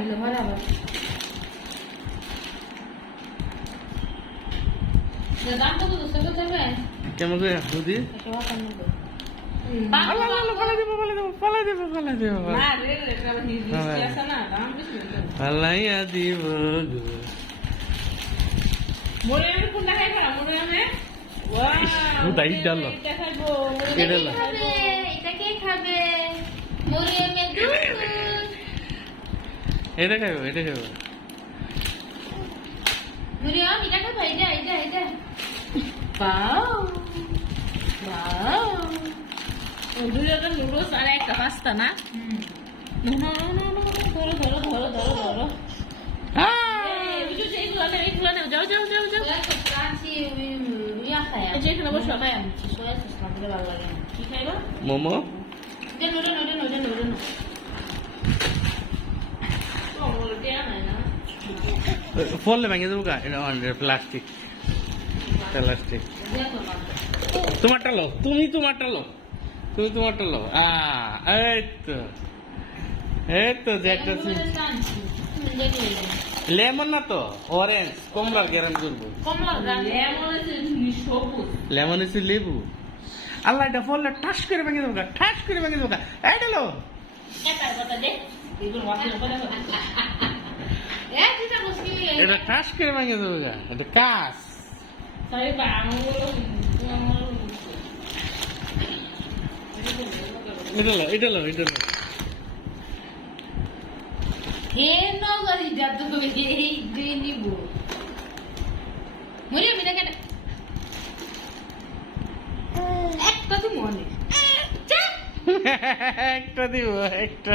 নিল ভালো আবার দাম কত 200 টাকা দেবে কেমন করে বুঝি 195 পালা দেব না রে এটা হিস্ট্রি আছে না দাম বেশি পালাইয়া দিব মোরে আমি কোনটা খাই না মোরে আমি ওয়াও উদাই ডাল এটা খাবো এটা এটা খাবে এটা কে খাবে মোরে আমি দুধ এটা খাবো মোরে আমি এটা খাবো এটা বাও ওগুলো তো নুডলস আর একটা পাস্তা না ধরো এইগুলো নাও যাও যেখানে বসো খাই আমি সোয়া সস না দিলে ভালো লাগে না কি খাইবা মোমো নুডল ফললে ভেঙে দেবো গা এটা প্লাস্টিক তোমারটা লো তুমি তোমারটা লো এই তো যে একটা লেমন না তো অরেঞ্জ কমলা গ্যারাম করবো লেমন এসে লেবু আল্লাহ এটা ফললে ঠাস করে ভেঙে দেবো গা এইটা লো এটা ঠাস করে ভেঙে দেবো গা এটা কাজ এটা লো একটা দিব একটা